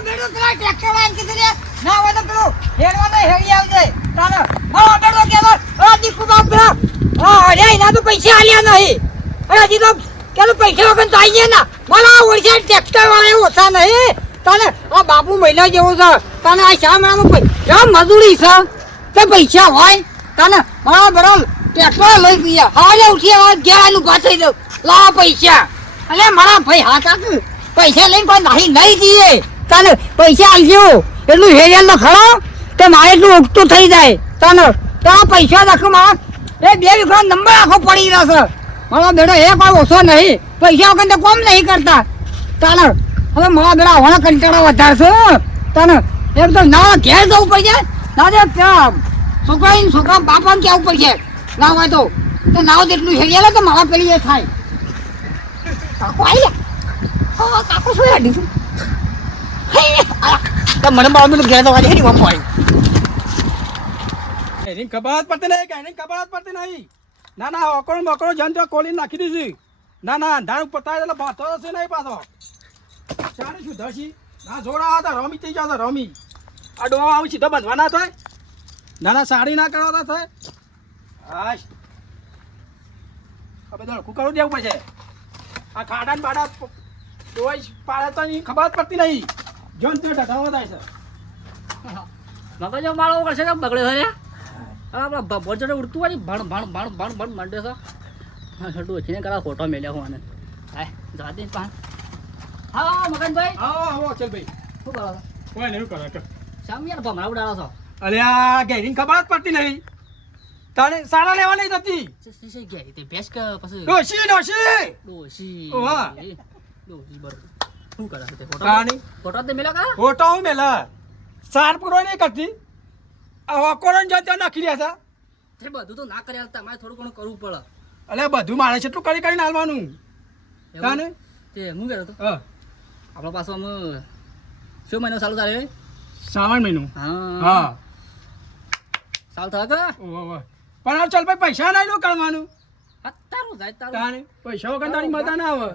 બેડો પેલા ટ્રેક્ટર વાળાને કીધું લે ના હોય તો પેલું હેડવાનો હેડી આવજે તાને મારો બેડો કેલો દીકુ બાપ પેલા અરે એના તો પૈસા આલ્યા નહીં અરે હજી તો કેલો પૈસા વગર તો આવી ગયા ના મારા ઓળખ્યા ટ્રેક્ટર વાળા ઓછા નહીં તાને આ બાપુ મહિના જેવો છે તાને આ શા મારામાં પૈસા મજૂરી છે તે પૈસા હોય તાને મારા બેડો ટ્રેક્ટર લઈ ગયા હાલે ઉઠી ગેરાનું પાછળ દઉં લાવા પૈસા અલે મારા ભાઈ હા કાકુ પૈસા લઈને કોઈ નહીં જઈએ તને પૈસા આલજો એટલું હેરિયલ ખરો તે મારે એટલું ઉગતું થઈ જાય તને તો આ પૈસા રાખો મારા એ 2 વીઘા નંબર આખો પડી રહ્યો છે મારો બેડો એ કોઈ ઓછો નહીં પૈસા વગર તો કોમ નહીં કરતા તને હવે મારા બેડા આવવાના કંટાળો વધારશો તને એક તો ના ઘેર જવું પડશે ના દે છોકરા બાપાને કહેવું પડશે ના હોય તો નાવ જેટલું હેરિયલ તો મારા પેલી એ થાય કાકો આવ્યા કાકો શું હેડી તો મને બાબુ ઘેર તો વાળી હેડી વાળી એની ખબર જ પડતી નહીં એની ખબર જ પડતી નહીં ના ના અકડો મકડો જન તો કોલી નાખી દીધી ના ના અંધારું પતાવી એટલે ભાતો હશે નહીં પાછો ચાલે શું ધસી ના જોડા હતા રમી થઈ જતા રમી આ ડોવા આવું સીધો બંધવાના થાય ના ના સાડી ના કરાવતા થાય હાશ હવે દોડકું કરવું દેવું પડશે આ ખાડા ને બાડા ડોવાઈ પાડે તો ખબર જ પડતી નહીં જોન તો ઢગાવો થાય છે મગજ માળો કરશે તો બગડે છે આપણા ભોજન ઉડતું હોય ભણ ભણ ભણ ભણ ભણ મંડે છે હા છોટું ઓછીને કરા ફોટો મેલ્યા હું આને હાય જાતે પાન હા મગનભાઈ આવો ચલ ભાઈ શું કરો છો કોઈ નહીં કરે કે શામ યાર ભમરા ઉડાડો છો અરે આ ગેરીને ખબર જ પડતી નહીં તારે સારા લેવા નહીં થતી શી ગયા તે ભેંસ કે પછી ડોશી ડોશી ઓવા ડોશી બરોબર શું કરે છે તે કાણી ફોટો તે મેલ્યા કા ફોટો હું મેલા સાર પૂરો નહીં કરતી આ વકોરણ જતા નાખી રહ્યા તે બધું તો ના કરી હાલતા મારે થોડું ઘણું કરવું પડે અલે બધું મારે છે એટલું કરી કરીને હાલવાનું તાને તે હું કહેતો હતો હા આપણા પાછો અમે શું મહિનો ચાલુ થાય શ્રાવણ મહિનો હા હા ચાલુ થાય કે ઓવા પણ આ ચાલ ભાઈ પૈસા નહીં લો કરવાનું તારું જાય તારું તાને પૈસા વગર તારી મજા ના આવે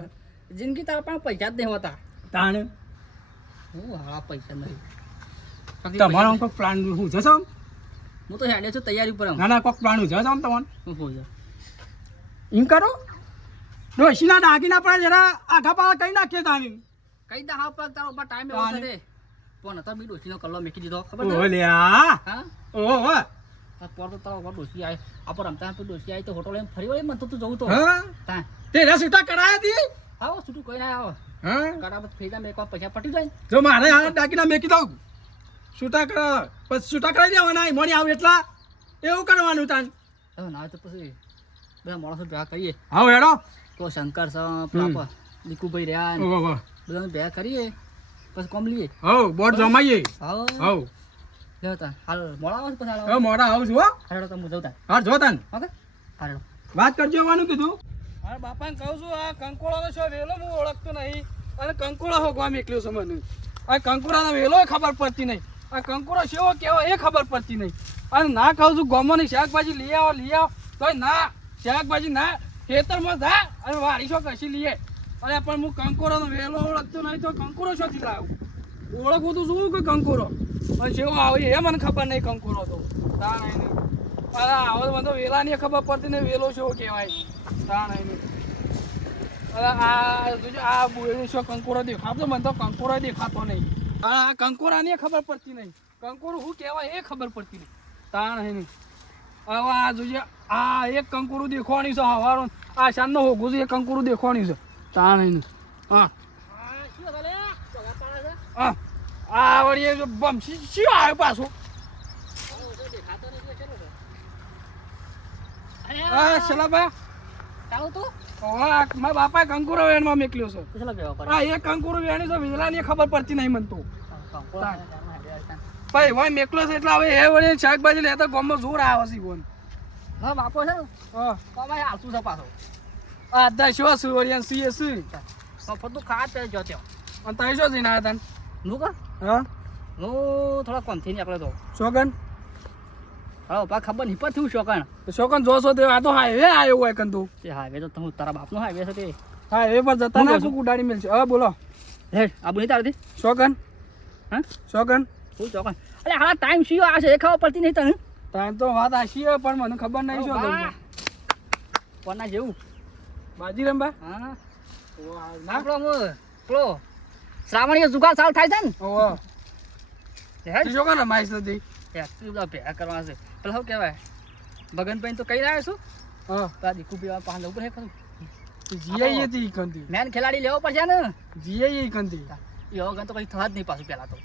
જિંદગી તારા પણ પૈસા જ નહીં હોતા તાને હું હાળા પૈસા નહીં તમારો કોઈ પ્લાન હું જશો હું તો હેડે છું તૈયારી પર ના ના કોઈ પ્લાન હું જશો તમને હું હોઈ એમ કરો ડોશીના દાગીના પર જરા આઘા પાળા કઈ નાખીએ તાની કઈ દા હાવ પર તારો ઉપર ટાઈમ એવો છે પણ હતો બી ડોશીનો કલ્લો મેકી દીધો ખબર છે ઓલ્યા હા ઓહો આ પર તો તારો ડોશી આય આ પર રમતા તો ડોશી આય તો હોટલ એમ ફરી વળી મન તો તું જવું તો હા તા તે રસુટા કરાયા દી આવો છૂટું કોઈ ના આવો હા કાઢા ફેજા મેં કોઈ પૈસા પટી જાય જો મારે આ દાગીના મેકી દઉં છૂટા કર પછી છૂટા કરાવી દેવાના મોડી આવે એટલા એવું કરવાનું તાન હવે ના તો પછી બધા માણસો ભેગા કરીએ હા હેડો તો શંકર છે પેલા દીકુભાઈ રહ્યા ઓહો બધાને ભેગા કરીએ પછી કોમ લઈએ હો બોર્ડ જમાઈએ હા હો લેતા હાલ મોડા આવે પછી હાલ હવે મોડા આવું છું હો હાલો તો હું જઉં તા હા જો તાન ઓકે હાલો વાત કરજો આવવાનું કીધું હા બાપાને કહું છું આ કંકોળાનો શો વેલો હું ઓળખતો નહીં અને કંકોળા હોગવા મેકલ્યો છે મને આ કંકોળાનો વેલો ખબર પડતી નહીં આ કંકોળો શેવો કેવો એ ખબર પડતી નહીં અને ના કહું છું ગોમોની શાકભાજી લઈ આવો તોય ના શાકભાજી ના ખેતરમાં જા અને વાડીશો કશી લઈએ અરે પણ હું કંકોરાનો વેલો ઓળખતો નહીં તો કંકોરો શોથી લાવું ઓળખવું તો શું કે કંકોરો અને જેવો આવે એ મને ખબર નહીં કંકોરો તો તા નહીં અરે આવો મને વેલાની ખબર પડતી નહીં વેલો શો કહેવાય તા નહીં અરે આ જોજો આ બોયલો શો કંકોરો દેખાતો મને તો કંકોરો દેખાતો નહીં આ કંકોરાની ખબર પડતી નહીં કંકોરો શું કહેવાય એ ખબર પડતી નહીં તા નહીં હવે આ જોઈએ આ એક કંકુરું દેખવાની છે હવારો આ શાનનો હોગું છે એક કંકુરું દેખવાની છે તા નહીં હા હા આ વળી બમ શું આવ્યો પાછું હા શલાબા ચાલો તું મારા બાપાએ કંકુરો વેણમાં મેકલ્યો છે કેટલા ભેગા કરે હા એક કંકુરું વેણી છે વિજલાની ખબર પડતી નહીં મને તો ભાઈ હોય મેકલો છે એટલે હવે એ વળી શાકભાજી લેતા ગામમાં જોર આવે છે બોન હા બાપો છે ને હા કમાઈ આવતું છે પાછો આ દા શું સુવરિયાન સીએ સી મફત ખા તે જો ત્યો અને તાઈ શું જઈને આવ્યા નું કા હા હું થોડા કોમથી નીકળ્યો તો શોગન હા પા ખબર નહીં થયું શોકણ તો શોકન જોશો તે આ તો હાઈવે આવ્યો હોય કંતુ તે હાઈવે તો તું તારા બાપનો હાઈવે છે તે હાઈવે પર જતા ના શું ઉડાડી મેલશે હવે બોલો હે આબુ નહીં તારથી શોકન હા શોગન હું ચોકન અરે હાલા ટાઈમ શિયો આ છે એ ખબર પડતી નહીં તને ટાઈમ તો વાત આશી હોય પણ મને ખબર નહીં શું કરું છું. કોના જેવું બાજી રંબા હા આપણો પેલો શ્રાવણીય જુગાર ચાલુ થાય છે ને ઓહો હેડ શોગન રમાઈશ નથી તું બધા ભેગા કરવાના છે પેલા શું કહેવાય ભગનભાઈ તો કહી રહ્યો છું હા તો આ દીકુ પીવા પાસે ઉપર હે ખરું જીઆઈ હતી કંતી મેન ખેલાડી લેવો પડશે ને જીઆઈ કંતી એવો ગન તો કઈ થવા જ નહીં પાછું પેલા તો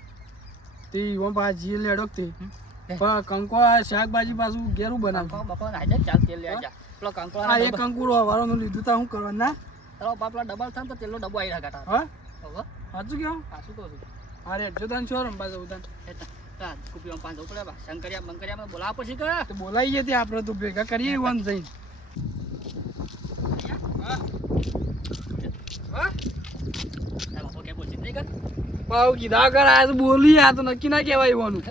તે ઓમ પા જી લેડોક તે હે. પણ કંકો શાકભાજી પાછું ઘેરું બનાવ બકો ના જાય ચાલ તેલ લે જા પેલો કંકો આ એક કંકુરો હવારોનું લીધું તા હું કરવા ના તારો બાપલા ડબલ થાય તો તેલનો ડબ્બો આવી રહ્યા ગાટા હા હવે સાચું કેવું આ શું કહું છું અરે જોદાન છો રંબા જવું તાન એટલે કુપીમાં પાંચ ઉપડે બા શંકરિયા બંકરિયા બોલાવા પછી કે તો બોલાવીએ તે આપણે તો ભેગા કરીએ વન જઈને તારા બાપો કે બોલશે નહીં કર પાવ કીધા કર આ તો બોલી આ તો નક્કી ના કહેવાય એવાનું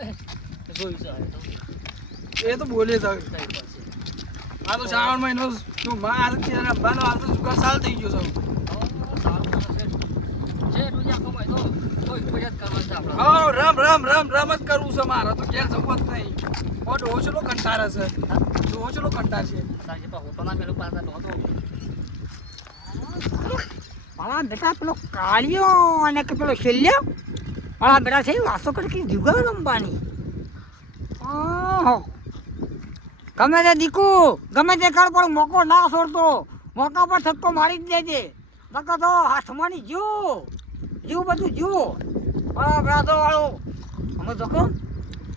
જોયું છે હવે તો એ તો બોલે તો થઈ પડશે આ તો શ્રાવણ મહિનો તો માં આ તો રંબાનો આ તો જુગાર સાલ થઈ ગયો સૌ સારું છે તું આખો મહિનો કોઈ કોઈ કરવા છે આપણે હા રમ રમ રમ રમ જ કરવું છે મારે તો ક્યાં જવું જ નહીં ઓટ ઓછલો કંટાળે છે તો ઓછલો કંટાળ છે સાજે પા હોતો ના મેલું પાછા તો હતો મારા બેટા પેલો કાળિયો અને કે પેલો શલ્યો મારા બેટા છે વાતો કરી કે જુગાર રમવાની ઓહો ગમે તે દીકુ ગમે તે કર પણ મોકો ના છોડતો મોકા પર છક્કો મારી જ દેજે નકર તો હાથમાંની જીવ બધું જીવ મારા બેટા તો વાળું અમે તો કહું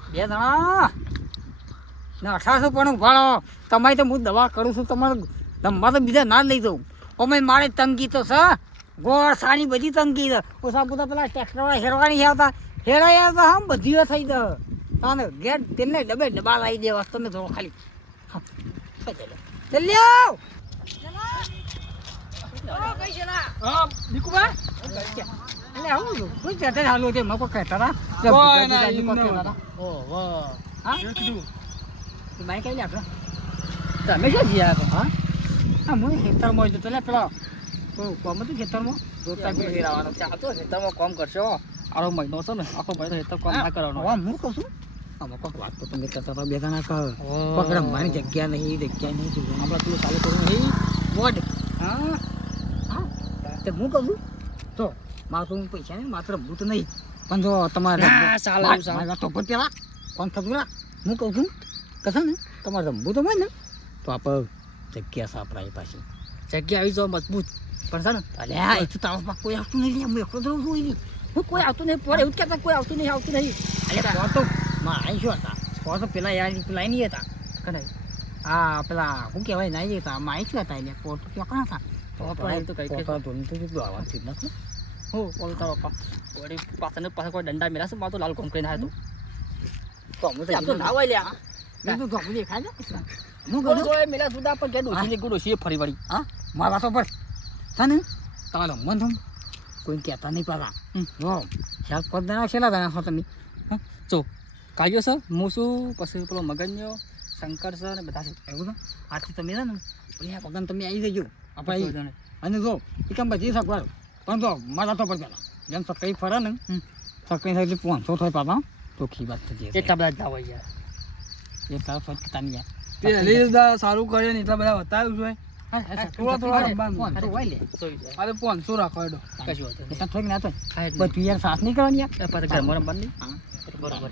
2 જણા ને 1800 પણ ભાડો તમારી તો હું દવા કરું છું તમારે દમવા તો બીજા ના લઈ દઉં અમે મારે તંગી તો છે ગોળ સાની બધી તંગી છે ઓછા પોતા પેલા ટ્રેક્ટરવાળા હેરવાની આવતા હેરાઈ આવતા હમ બધી થઈ દે તાને ગેટ તેમને ડબા લાવી દેવા તમે થોડો ખાલી ચલ્યો હા દીકુબા એટલે આવું છું કોઈ કહેતા હાલો છે મકો કહેતા કોઈ ના, ઈ હતા ઓ વાહ હા એ કીધું તું મારી કઈ લે આપણે તમે શું જીયા તો હા હા હું ખેતરમાં જ પેલા પેલા કોમ હતું ખેતરમાં રોતા બી હેરાવાનો ચા તો ખેતરમાં કામ કરશો આરો મહિનો છે ને આખો મહિનો ખેતર કામ ના કરવાનો હવે હું કહું છું આમાં કોઈક વાત તો તમે કરતા હતા 2 જણા કહો કોઈક રમવાની જગ્યા નહીં આપણે તું ચાલુ કરું નહીં વોડ હા હા તે હું કહું છું તો મારે તો પૈસા નહીં માત્ર રમવું તો નહીં પણ જો તમારે ના, ચાલે, ચાલે. મારા તો પર પેલા કોણ ખબર હું કહું છું કશા ને તમારે રમવું તો હોય ને તો આપણે જગ્યા સાપરાય પાછી જગ્યા આવી જાવ મજબૂત પણ છે ને અલે હા એ તો તારા કોઈ આવતું નહીં હું એકલો જ રહું છું એની હું કોઈ આવતું નહીં પોરે એવું જ કહેતા કોઈ આવતું નહીં અલે કો તો મારા શું હતા કો તો પેલા યાર પેલા નહીં હતા કને હા પેલા શું કહેવાય ના હતા માઈ શું હતા એટલે પોટ ક્યાં હતા પણ તો કઈ કે પોતા ધોની તો કેટલું આવાથી નથી હું બોલ તારો પપ્પા વળી પાછળ કોઈ દંડા મેલા છે મારે તો લાલ કોમ કરીને આવ્યો તો હું તો તો ના હોય લ્યા બીજું તો આપણે દેખાય ને હું કોઈ કહું જોએ મેલા જુદા પર કે ડોસી ગુડો સી ફરી વળી હા મારા વાતો પર તને તારો મન થમ કોઈ કહેતા નહીં પાછા જો શાક પદ ના છેલ્લા દાણા છો તમે જો કાઢ્યો છે મૂસું પછી પેલો મગન્યો શંકર છે ને બધા છે એવું તો આથી તમે છે ને પેલી આ પગન તમે આવી જજો આપણે કોઈ અહીં. જણે. અને જો એ કેમ બધી સગવડ પણ જો મારા તો પર પેલા જેમ સકઈ ફરે ને સકઈ થાય એટલે 500 થાય પાછા તો ખી વાત થતી હશે. એટલા બધા જ ના હોય યાર એ તારો ફટ તાની યાર પહેલી જ સારું કરે ને એટલા બધા બતાવ્યું છે થોડા રમવાનું. તો હોય લે જોઈ જાય અરે 500 રાખો એડો કશું હોતું નહીં. એટલા થોડીક ના તો હા એટલે બધું યાર સાથ નહીં કરવાની યાર એ પાછા ઘરમાં રમવાનું નહીં હા બરોબર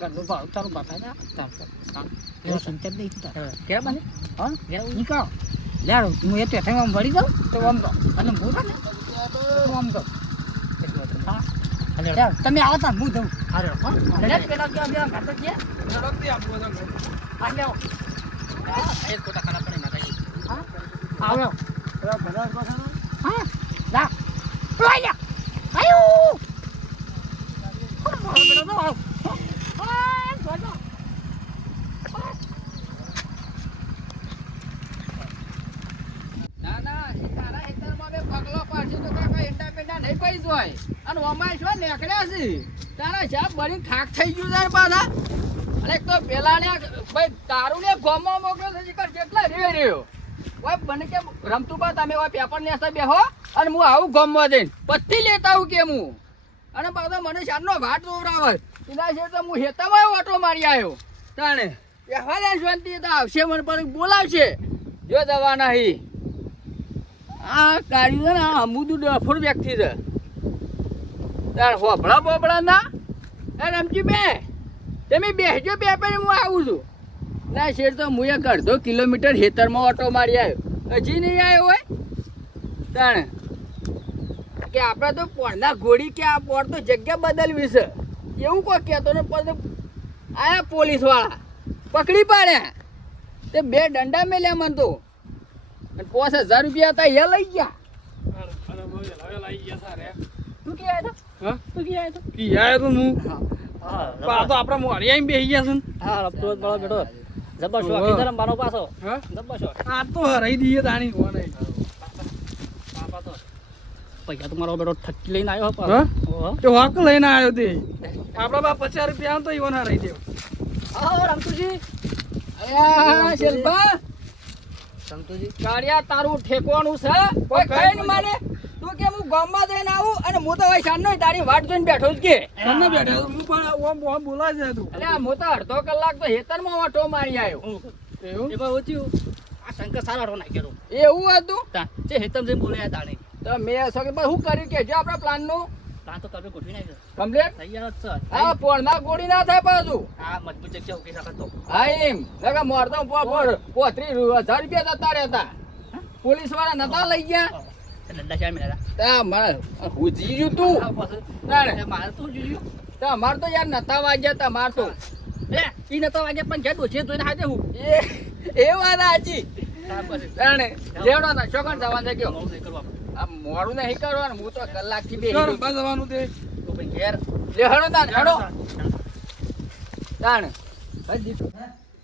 ઘરનું ભાવ તારું બતાય ને હા એ ચિંતા જ નહીં તું તારે. કેવા બાને હા કેવું નીકળો લેડો હું એ ટેઠામાં આમ વળી જાઉં તો આમ તો અને હું થાય ને તો આમ તો કશું હોતું નહીં. હા હાલે ચાલ, તમે આવો તા હું જાઉં હારે હા લે પેલા કેવા કેવા ઘાટો છે ઝડપથી આપવું બધા ઘર. આ લેવો એક ખોટા ખાના પણ ના થાય હા આવ્યો બધા બધા પાછા ના. હા લા લઈ લે આયો પેલો તો આવ હા જોજો ના ના એ તારા ખેતરમાં બે પગલો પાડશે તો કાકા એંડા પેંડા નહીં પડી જોય અને ઓમાય શું નીકળ્યા છે તારા શાપ બની થાક થઈ ગયું છે પાછા અને એક તો પેલા ને ભાઈ તારું ને ગોમમાં મોકલ્યો છે શિકાર જેટલા રહ્યો ઓય બને કે રમતું બા તમે ઓય પેપર ને બેહો અને હું આવું ગોમમાં જઈને પત્તી લેતા આવું કે હું અને પાછો મને શાનનો ભાટ જોવરાવે એના છે તો હું હેતામાં ઓટો મારી આવ્યો તાણે એ હાલે શાંતિ તો આવશે મને પણ બોલાવશે જો દવા નહીં આ ગાડી છે ને આ અમુદું ડફોડ વ્યક્તિ છે તાર હોભળા બોબળા ના એ રમજી બે તમે બેસજો બે પણ હું આવું છું ના શેર તો હું એક અડધો કિલોમીટર ખેતરમાં ઓટો મારી આવ્યો હજી નહીં આવ્યો હોય તાણે કે આપણે તો પોળના ઘોડી કે આ પોળ તો જગ્યા બદલવી છે એવું કોઈ કહેતો ને પણ આયા પોલીસ વાળા પકડી પાડ્યા તે 2 દંડા મેલ્યા મને તો અને 5000 રૂપિયા હતા એ લઈ ગયા તું કે આવ્યો હા તું કે આવ્યો કી આયો તો હું હા આ તો આપણા મોરી આઈને બેહી ગયા છે ને. હા રફતો બળો બેટો જબ્બર શોખ ઇધર મારો પાછો હા જબ્બર શોખ આ તો હરાઈ દઈએ તાણી કોને પાપા તો પૈસા તો મારો બેટો ઠક્કી લઈને આવ્યો હા? હા તે હોક લઈને આવ્યો તે આપણા બા 50 રૂપિયા તો ઈવન હરાઈ દેવ હા રામતુજી અરે શેલબા સમતુજી કાળિયા તારું ઠેકવાનું છે કોઈ કઈ ન માને તું કે હું ગામમાં જઈને આવું અને હું તો ભાઈ સાંજનો તારી વાટ જોઈને બેઠો જ કે તમને બેઠા હું પણ ઓમ બોલાય છે તું અરે હું તો અડધો કલાક તો હેતરમાં ઓટો મારી આવ્યો એવું એમાં હોત્યું આ શંકર સારો આટો નાખ્યો એવું હતું જે હેતમ જઈને બોલ્યા તાણે તો મેં શું કર્યું કે જો આપણા પ્લાનનું પ્લાન તો તમે ગોઠવી નાખ્યો કમ્પ્લીટ તૈયાર જ છે હા પોળના ગોળી ના થાય પાછું હા મજબૂત જગ્યા ઉકી શકતો હા એમ નકા મોરતો 35000 રૂપિયા જતા રહેતા પોલીસ વાળા નતા લઈ ગયા દંડા શા મેલા તા માર હું જીજુ તું માર તું જીજુ તા માર તો યાર નતા વાગ્યા તા માર તો એ ઈ નતા વાગ્યા પણ જે ડોશે જોઈને હાજે હું એ વાત આજી તાણે લેવડો ના ચોકણ જવાનું છે કયો મોડું નહીં કરવા આ મોડું નહીં કરવાનું હું તો કલાકથી બે ચાલ બસ જવાનું તે તો ભાઈ ઘેર લે હણો તાણ હણો તાણ હજી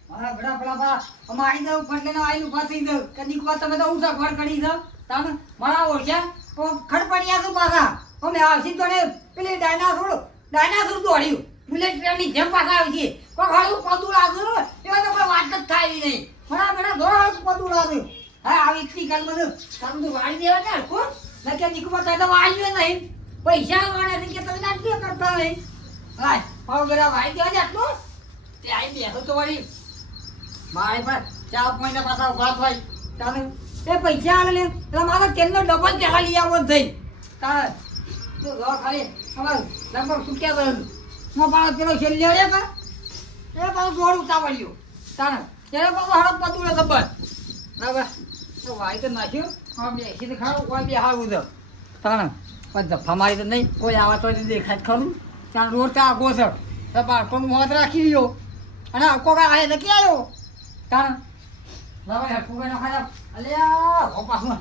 મારા બડા બડા બા અમારી દઉં ફંડે ના આઈનું ફાસી દઉં કદી કો તમે તો ઊંચા ઘર કરી દો તાને મારા ઓળખ્યા તો ખડપડિયા તો પાછા અમે આવશી તો ને પેલી ડાયનાસોર દોડ્યું બુલેટ ટ્રેનની જેમ પાછા આવી છે કોઈ ખાલી પદું લાગ્યું એવા તો કોઈ વાત જ થાય નહીં મારા બેટા દોડ પદું લાગ્યું હા આવી એટલી કાલ બધું તારું તો વાળી દેવા ને હરખું ના કે દીકરો થાય તો વાળ્યું નહીં પૈસા વાળા છે કે તમે નાટલી કરતા નહીં હા પાવ ગરા વાળી દેવા છે આટલું તે આઈ બેસો તો વળી મારે પર 4 મહિના પાછા ઉભા થાય તાને એ પૈસા આવે ને એટલે મારે તેલનો ડબલ પેલા લઈ આવવો થઈ તારે તો ઘર ખાલી હવે લગભગ સુક્યા રહ્યું હું પાછો પેલો છેલ્લે રે કા એ પાછું દોડ ઉતાવળ્યું તાને ત્યારે પાછો હડપ પતુડે ખબર બરાબર તો વાઈ તો નાખ્યું હા બેસી તો ખાવું કોઈ બે હારું તો તાણે પણ જફા મારી તો નહીં કોઈ આવે તો દેખાય જ ખરું ત્યાં રોડ ત્યાં આગો છે તો બાળકોનું મોત રાખી રહ્યો અને કોક આવે નથી આવ્યો તાણે લાવે હરકું ના ખાયા અલ્યા હો પાછું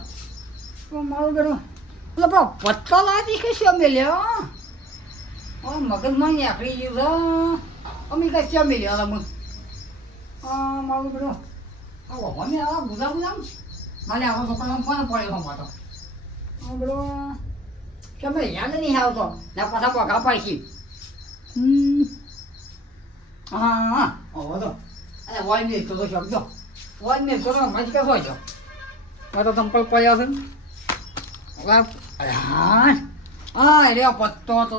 તો મારું બેરું એટલે બરો પત્તો લાદી કે શું મેલ્યો ઓ મગજમાં આખરી ગયું છે અમે કઈ શું મેલ્યો અલા મને મારું બેરું આવો મને આવા બુધા મારે આવો છોકરાનો ફોન પડ્યો માતો બેડો કેમ યાદ નહીં આવતો ના પાછા પગા પાડશી હા ઓ તો અરે વાઈ ને તો શબ્દો વાઈ ને તો મજ કે હોય જો આ તો સંપલ પડ્યા છે હા રે પત્તો તો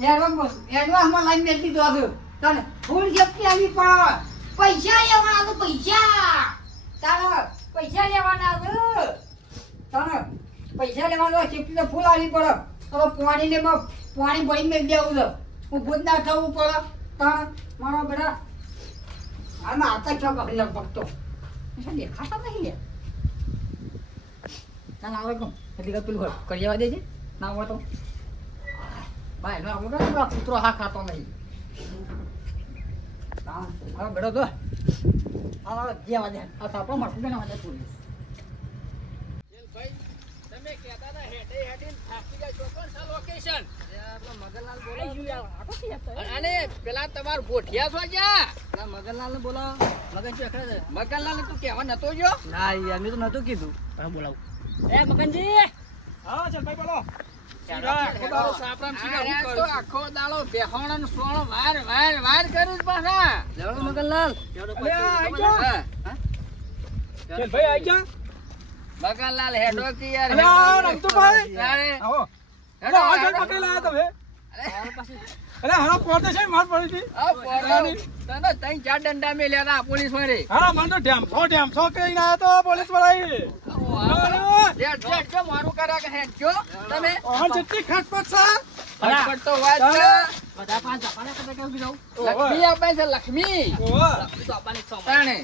એડવાન્સમાં લાઈન મેળ દીધો હતું તને ફૂલ જપ્તી આવી પણ પૈસા લેવાના તો પૈસા તારે પૈસા લેવાના છે તને પૈસા લેવાના ચીપટી તો ફૂલ આવી પડે હવે પાણીને પાણી ભરી મેળ દેવું છે હું ભૂત ના થવું પડે તારે મારો બેટા આમાં આવતા છો પકડી લગભગ તો દેખાતા નહીં લે ચાલ આવે કોમ એટલે પેલું કરી જવા દે છે ના હોય તો ભાઈ ના આપણે કૂતરો હા ખાતો નહીં હા બેડો તો હા જેવા દે આ તો આપણો મરતું ના વાંધે પૂરી ભાઈ તમે કહેતા હતા હેડે હેડીન થાકી જાય ચોકન સા લોકેશન આપણો મગનલાલ બોલો અને પેલા તમાર ગોઠિયા છો જા ના મગનલાલ ને બોલો મગન શું એકડે છે મગનલાલ ને તું કહેવા નતો જો ના યાર મેં તો નતું કીધું પણ બોલાવું એ મગનજી હા ચાલ ભાઈ બોલો આખો દાડો બેહોણ સોણ વાર વાર વાર કરું જ પાછા લેવડો મગનલાલ ભાઈ આઈ જા મગનલાલ હેડો કે યાર અરે રમતુભાઈ આવો અરે આ જણ પકડી લાયા તમે અરે હારા પોતે છે માર પડી હતી આ પોરાની તને ત્રણ ચાર દંડા મેલ્યા ના પોલીસ વાળે હારા મને તો ઢેમસો કહીને આયા તો પોલીસ વાળા જેટ જો મારું કરા કે હેડ જો તમે ઓહન જેટલી ખટપટ છે ફટફટ તો વાત છે બધા પાંચ જાપાને કદા કેવું કીધું લક્ષ્મી આપે છે લક્ષ્મી ઓવા લક્ષ્મી તો આપવાની છે તાણે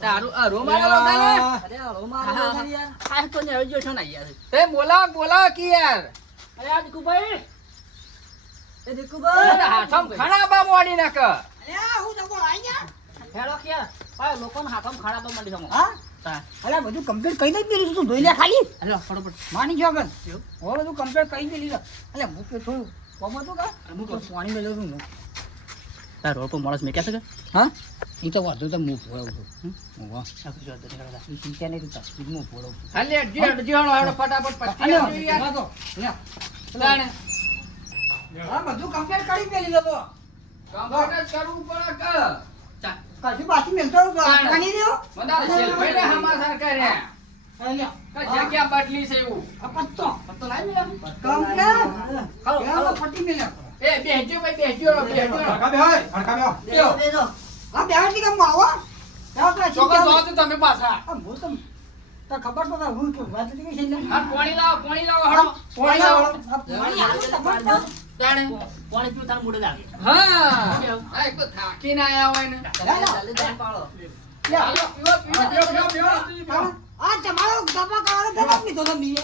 તારું આ રોમાલો તાને અરે આ રોમાલો યાર આ તો ને હજો છો ના યાર તે બોલા કે યાર અરે આ દીકુભાઈ એ દીકુભાઈ હાથમ ખાણા બા મોડી નાખ અલ્યા હું તો બોલ આઈ ગયા હેડો કે આ લોકોને હાથમ ખાણા બા મોડી જમો હા અલ્યા બધું કમ્પ્લીટ કઈ નહીં પેલી તું ધોઈ લે ખાલી અરે ફટોફટ માની ગયો ગન હો બધું કમ્પ્લીટ કઈ પેલી અલ્યા મૂકે થોડું કોમો તો કા અમુક પાણી મેલો છું તાર રોડ પર માણસ મેં કે હા ઈ તો વાંધો તો હું ફોડું છું વાહ આ કુછ વાત નહીં ઈ ચિંતા નહીં તું તસ્વીર હું ફોડું છું હાલે હેડજો હેડો ફટાફટ પત્તી યાર તાણે હા બધું કમ્પ્લીટ કરી પેલી તો કમ્પ્લીટ જ કરવું પડે કે ચા કશું બાકી મેલતો પાણી રહ્યો મંદાર શેલભાઈ ને હમાસર કરે અલ્યા કે જગ્યા બદલી છે એવું આ પત્તો તો લાઈ લે કમ્પ્લીટ ખાલો પેલો ફટી મેલ્યા એ બેહજો ભાઈ બેહજો હડકા બે હોય હડકા બે બેહો આ બેવાથી કેમ આવો ચોકર જો તો તમે પાછા આ હું તો ખબર તો હું તો વાત નથી છે એટલે હા પાણી લાવો હડો પાણી લાવો તાણે પાણી પીવું તાર મોઢે લાગે હા આ એક તો થાકીને આયા હોય ને જલ્દી જલ્દી પાડો પીવો આ તમારો દબા કાળો દબા લીધો તો મીએ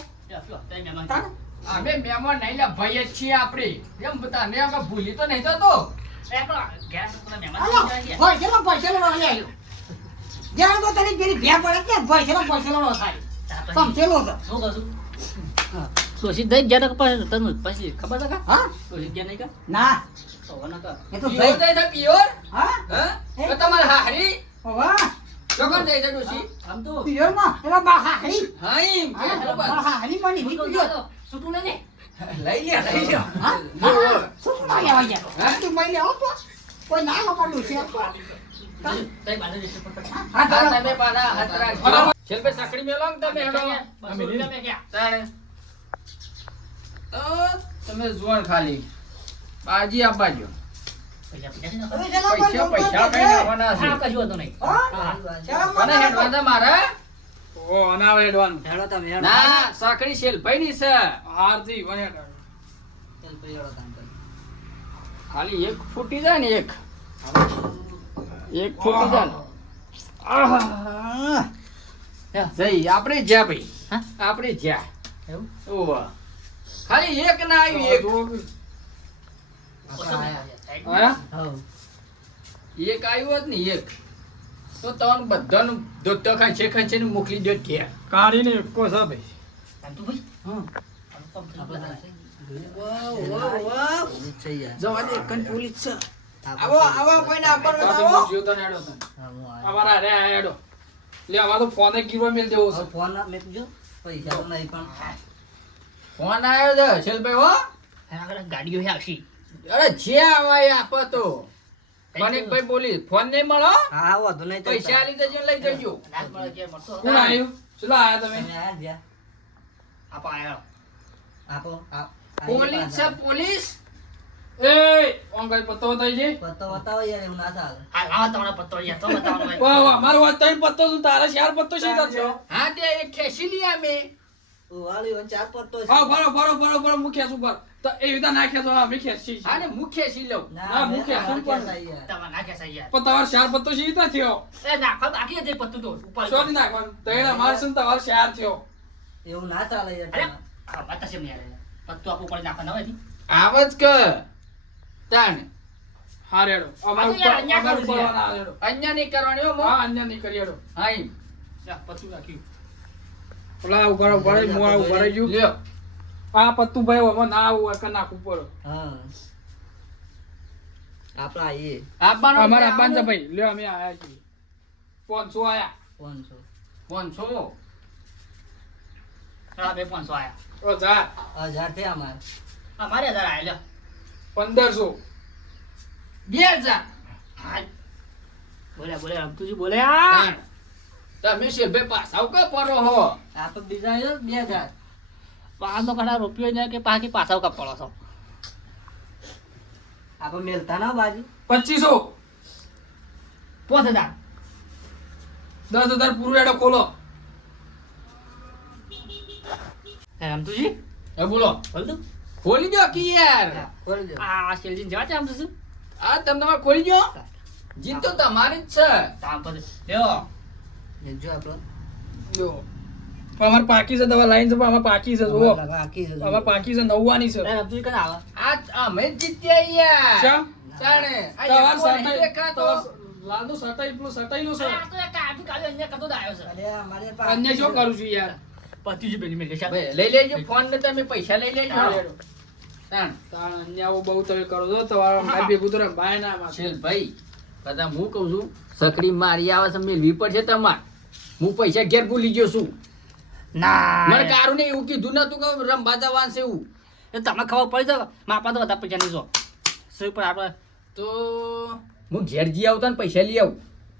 અમે મહેમાન નહીં લે ભાઈ જ છીએ આપણે એમ બતાને કે ભૂલી તો નહીં જતો ભાઈ ચલો આલ્યો જ્યાં તો તને પેલી ભે પડે કે ભાઈ ચલો નો થાય સમજેલો તો શું કશું સોસી દઈ ગયા પછી તને પછી ખબર છે હા સોસી ગયા નહીં કા ના તો વના કા એ તો પ્યોર દઈ છે પ્યોર હા હા તો તમારે હારી વાહ ચોકર દઈ છે ડોસી આમ તો પિયર માં એલા બા હાડી હા ઈમ બા હાડી માં ની પિયર સુટું લેને લઈ લ્યો હા શું ના લેવા ગયા હા તું મઈ લે તો કોઈ ના લો પડું છે તઈ બાજુ જશે પકડ હા હા તમે પાછા હાથ રાખજો શેલભાઈ સાકડી મેલો ને તમે હેડો તાણે તમે જોણ ખાલી બાજી આપવાજો પૈસા કઈ નાખવાના છે કોને હેડવા છે મારે ઓ અનાવે હેડવાનું ના સાકડી શેલભાઈ ની છે હારથી વને ખાલી એક ફૂટી જાય ને એક ફૂટી જાય ને આહા જઈ આપણે જ્યાં ભાઈ આપણે જ્યાં ઓવા ખાલી એક ના આવ્યું એક આવ્યું હોત ને એક તો તમને બધાનું દોતો ખાંચે ને મોકલી દો ત્યાં કાઢીને એકો છે ભાઈ જવાની એક પોલીસ છે આવો કોઈ ના પર બતાવો અમારા રે હેડો લે અમાર તો ફોને ગીરવા મેલ દેવો છે ફોન આવ્યો છે શેલભાઈ હો ગાડીઓ આવશી અરે જે આવાય આપો તો કનેકભાઈ બોલી ફોન નહીં મળો પૈસા આલી જજો લઈ જજો કોણ આવ્યું ચલો આયા તમે પોલીસ છે પોલીસ એ ઓંગલ પત્તો થઈ છે વાહ વાહ મારો વાત તઈ પત્તો છું તારા ચાર પત્તો છે થયો હા તે એક ખેસી લી અમે હા બરો હું ખેસું પર તો એ રીતે ના ખેસો અમે ખેસી હા ને હું ખેસી લઉં ના હું ખેસું પણ તમારે ના ખેસાઈ યાર પણ તમારો ચાર પત્તો છે તા થયો એ નાખો બાકી જે પત્તું તો ઉપર શોધી નાખવાનું તઈને માર છે તમારો ચાર થયો એવું ના ચાલે અરે આ વાત છે યાર પત્તું આપો ઉપર નાખો ના હોય આવજ કે તાણ હા રેડો અમાર ઉપર અમાર ઉપર ના રેડો અન્ય નહીં કરવાની હો હા અન્ય નહીં કરી રેડો હા ઈ પત્તું નાખ્યું ઓલા ઉપર મુઆ ઉપર ગયું લ્યો આ પત્તું ભાઈ ઓમાં ના આવું કે નાખું પડો હા આપડા આઈએ આપવાનો અમારા અબ્બાન છે ભાઈ લ્યો અમે આયા છીએ 500 આયા 500 હા બે 500 આયા ઓ જા 1000 થયા અમારે અમારે 1000 આયા લ્યો 1500 2000 હા બોલે તું બોલે આ તમે શેલભાઈ પાછા કા પરો હો આ તો બીજા 2000 પાંચસો કાઢા રૂપિયો ને કે પાછી પાછા કપડો છો આપણે મેલતા ના બાજુ 2500 5000 10,000 પૂરું એડો ખોલો રમતુજી એ બોલો બોલ તું ખોલી દો કી યાર ખોલી દો. આ શેલજીન જવા છે આમ તું આ તમારે ખોલી દો જીત તો તમારી જ છે તામ પર લ્યો લેજો આપણો. જો પણ અમારે પાકી છે દવા લાઈન છે પણ અમારે પાકી છે જુઓ બાકી છે. અમારે પાકી છે 9વાની છે રમતુજી કને આવે આ અમે જ જીત્યા યાર. ચા ચાણે. તમાર આ એક સટાઈ દેખાતો. લાલનું સટાઈ પેલું સટાઈનું છે આ તો એક કાઢી કાઢ્યો અહીંયા કતો આવ્યો છે અરે અમારે પાસે અન્ય શું કરું છું યાર પતિજી બેની મેલે છે ભાઈ, લઈ લેજો ફોન ને તમે પૈસા લઈ લેજો. તાણ. તાણ અન્યાઓ બહુ તમે કરો છો તમારા મારી ભેગું તો રંભાય ના માં શેલ ભાઈ કદા હું કહું છું સકડી મારી આવે છે મેલવી પડશે તમાર. હું પૈસા ઘેર ભૂલી ગયો છું. ના મને કારું ને એવું કીધું નતું કે રંબા જવાનું છે એવું. એ તમને ખબર પડી તો માપા તો વધારે પૈસા નહીં જો શું પણ આપણે તો હું ઘેર જી આવતા ને પૈસા લઈ આવું.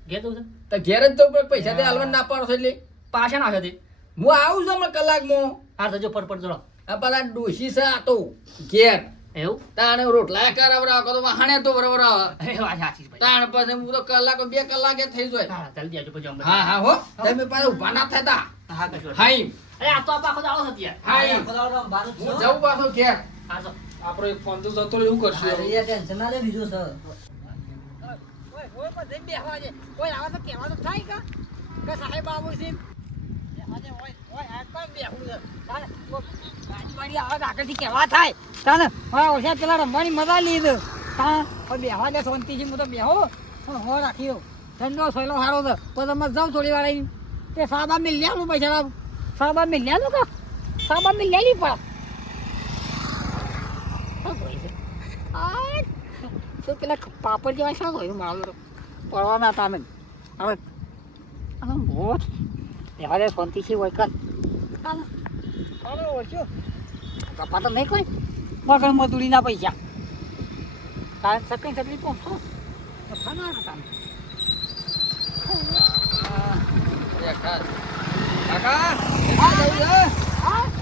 ઘેર દઉં છે તો ઘેર જ તો પૈસા તે હાલવા ના પાડો છો એટલે પાછા ના હતી હું આવું છું હમણાં કલાકમાં. હા તો જો ફટફટ જોડો આ પેલા ડોશી છે આ તો ઘેર એવું તાણે રોટલા કરાવરાવ તો વાહણે તો બરાબર એ વાત સાચી છે ભાઈ તાણ પછી હું તો કલાક 2 કલાકે થઈ જાય. હા જલ્દી આવજો પછી અમે હા હા હો તમે પાછા ઉભા ના થતા. હા કશો હાઈ અરે આ તો આપણે આખો દાડો હતી યાર હાઈ હું જાઉં પાછો ઘેર. હા તો આપણો એક ફોન તો જતો રહ્યો, એવું કરશું હવે. ઓય બધે બેહવા દે ઓય આવા તો કહેવા તો થાય કે સાહેબ આવું છે બેહવા દે ઓય આ પણ બેહું છે તાને ગાડી વાડી આવે તો આગળથી કહેવા થાય તાને હા ઓછા પેલા રમવાની મજા લીધું તા ઓય બેહવા દે શાંતિથી હું તો બેહો હો રાખ્યો ઠંડો સોયલો સારો છે તો તમે જાઉં થોડી વાર આવીને તે સાબા મિલ લેલું પૈસા સાબા મિલ લેલું કા સાબા મિલ લેલી પણ શું પેલા પાપડ જેવા શા હોય મારું પડવાના હતા અમે હવે મોટ યાર શાંતિથી હોય કર ઓછો કપા તો નહીં કોઈ મગર મજૂરીના પૈસા તારે સકડી સકડી પહોંચો ખાના હતા કાકા કેટલા જવું છે?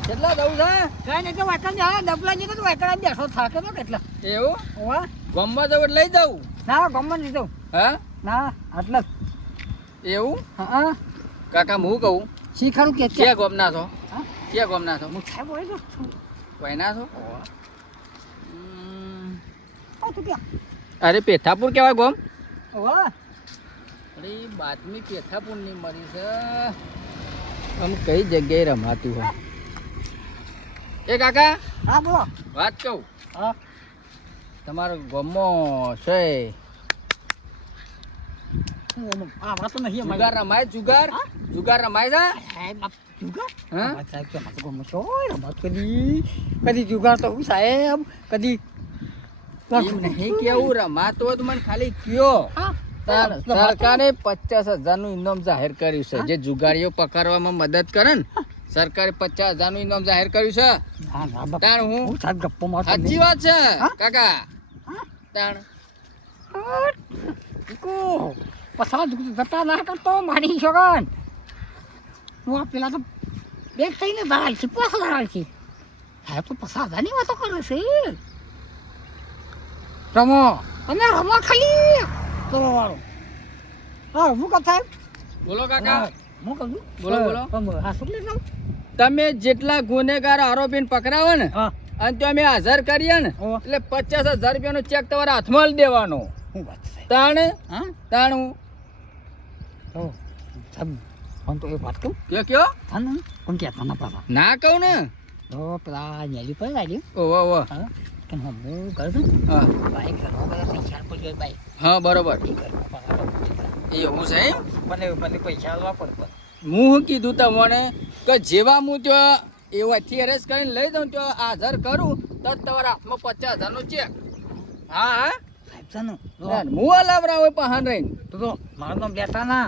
કેટલા જવું છે? કઈ નહીં તો વાયકણ જાય ડબલા જઈને તો વાયકણ બેઠો થાકે તો કેટલા એવું ઓવા ગમમાં જવું એટલે લઈ જાઉં. ના ગમન લીધો હા ના આટલા એવું હા કાકા હું કહું શીખાડું કે ક્યાં ગમના છો? હા? ક્યાં ગમના છો? હું સાહેબ હોય તો છું વયના છો? તું ક્યાં અરે પેથાપુર કેવાય ગોમ? ઓવા અરે બાતમી પેથાપુર ની મળી છે. આમ કઈ જગ્યાએ રમાતું હોય? એ કાકા હા બોલો વાત કહું હા તમારો ગમમાં છે આ તો નહીં જુગાર રમાય? જુગાર હા? જુગાર રમાય છે? સાહેબ આપ જુગાર હા? સાહેબ કે માથું ગમો છો રમત કદી જુગાર તો હું સાહેબ કદી એમ નહીં કેવું રમાતો હોય તો મને ખાલી કયો. હા સરકારે 50,000 નું ઇનામ જાહેર કર્યું છે. જે જુગારીઓ પકડવામાં મદદ કરે ને સરકારે 50,000 નું ઇનામ જાહેર કર્યું છે. ના ના બાપ તાણ હું હું સાહેબ ગપ્પો મારતો સાચી વાત છે હા? કાકા. હા? તાણ કો પસાદ જતા ના કરતો મારી છોકન હું આ પેલા તો બેગ થઈને ધરાલ છે પાછા ધરાલ છે સાહેબ તો પસાદાની વાતો કરે છે રમો અને રમો ખાલી તો હા હું કહું સાહેબ બોલો કાકા. હું કહું છું બોલો, બોલો. હા શું લે તમે જેટલા ગુનેગાર આરોપીને પકડાવો ને હા અને તો અમે હાજર કરીએ ને ઓહ. એટલે 50,000 રૂપિયાનો ચેક તમારા હાથમાં જ દેવાનો. હું વાત છે તાણ હા તાણ તો સાહેબ પણ તો એક વાત કહું કયો હા ને કોણ કહેતા ના પાછા ના કહું ને. તો પેલા નેલી પર લાગ્યું ઓહો ઓહો. હા કે હું કરું છું હા બાઈક ઘરમાં બધા પૈસા પડ્યો બાઈક હા બરોબર એ ઘરમાં પગાર એવું છે એમ. મને પૈસા આલવા પડે હું શું કીધું તમને કે જેવા હું ત્યાં એવાથી અરેસ્ટ કરીને લઈ જાઉં ત્યાં હાજર કરું તો જ તમારા હાથમાં 50,000 નો ચેક. હા હા સાહેબ છે ને હું હલાવરા હોય પહાણ રહીને તો મારું નામ લેતા ના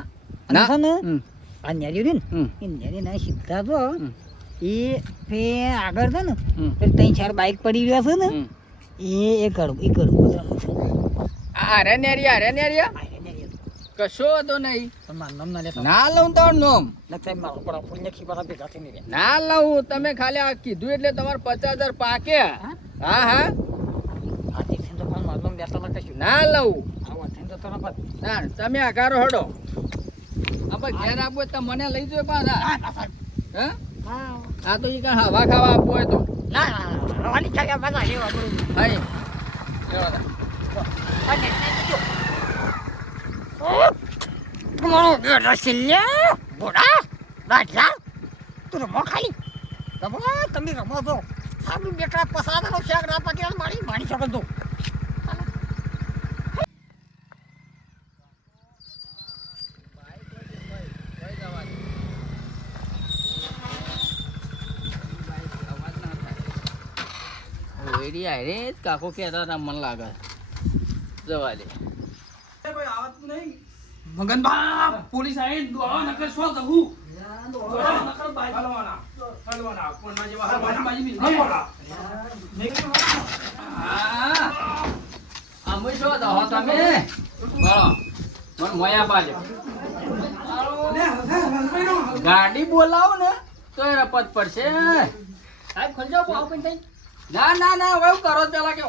ના. છે ને હમ, આ નેરી રે ને હમ, એ નેરી ના સીધા તો હમ, એ પે આગળ છે ને હમ, પેલી 3-4 બાઈક પડી રહ્યા છે ને હમ. એ કરું આરે નેરિયા આ નેરી કશો વાંધો નહીં. પણ મારું નામ ના લેતા ના લઉં તમારું નામ. ના સાહેબ મારો પર પુણ્ય ખીબાના ભેગા થઈને રહ્યા. ના લઉં. તમે ખાલી આ કીધું એટલે તમારે 50,000 પાકે. હા? હા હા આથી થઈને તો પણ મારું નામ લેતા ના કશું. ના લઉં. આવા થઈને તો તને પણ ના તમે આકારો હડો. આપણે ઘેર આપવો હોય તો મને લઈ જાઓ પાછા. ના સાહેબ. હા હા. આ તો ઈ કાંઈ હવા ખાવા આપવો હોય તો ના રવાની ચાલ્યા બધા લેવા બરોબર. હાય લેવા દે. અને જો મારો બેટા સિલ્યા બોડા રાજા તું રમો ખાલી રમો તમે રમો તો સાબુ બેટા પસાદનો શેક રા પકડ મારી મારી શકો તો કાકો કહેતા હતા મને લાગે જવા દે. કોઈ આવત નહીં મગનબા પોલીસ આવીને દોડવા નકર શું કહું દોડવા નકર બાઈ હલવાના કોણમાં જેવા હલવાના બાજી મિલ અમે શું દો તમે બોલો મને મોયા પાડે ગાડી બોલાવો ને તો એ રપત પડશે. સાહેબ ખોલજો પાવ પણ થઈ ના ના ના હવે હું કરો પેલા કે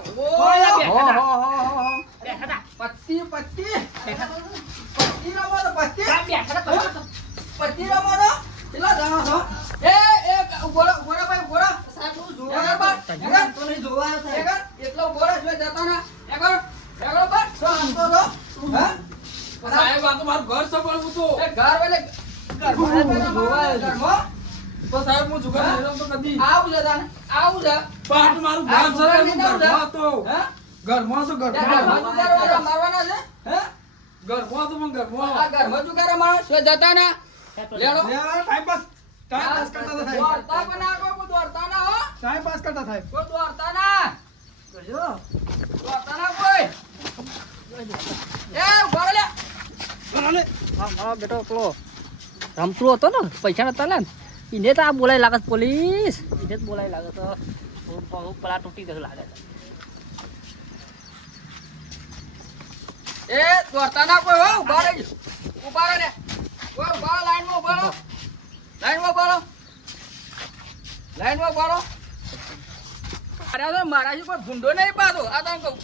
પત્તી પત્તી પત્તી રમવાનો પત્તી પત્તી રમવાનો કેટલા જણા છો? એ ઉભોરા ભાઈ ઉભોરા સાહેબ હું જોવા તો નહીં જોવા એટલો ઉભોરા જો જતા ના એકર બસ શું આમતો તો હા સાહેબ આ તો મારું ઘર સંભાળવું તો એ ઘર વેલે ઘરમાં તો સાહેબ હું જુગાર નહીં રમતો કદી આવું છે તાને આવું છે પાટ મારું ઘર સંભાળવું ઘરમાં તો હા ઘરમાં તો ઘરમાં ઘરમાં જુગારો મારવાના છે હે ઘરમાં તો પણ આ ઘરમાં ઘરમાં જુગારો મારો શું જતા ના લેડો ટાઈમ પાસ કરતા હતા દોડતા પણ ના કોઈ દોડતા ના હો ટાઈમ પાસ કરતા થાય કોઈ દોડતા ના દોડતા ના કોઈ એ ઉભા લે મારો બેટો પેલો રમતો હતો ને પૈસા નતા લે એને તો આ બોલાય લાગે છે પોલીસ એને જ બોલાય લાગે તો પેલા તૂટી ગયું લાગે છે. એ દોડતા ના કોઈ હો ઉભા રહી ઉભા રહે ને કોઈ ઉભા લાઈનમાં ઉભા રહો લાઈનમાં ઉભા રહો લાઈનમાં ઉભા રહો મારા તો મારા કોઈ ભૂંડો નહીં પાડો આ તો કહું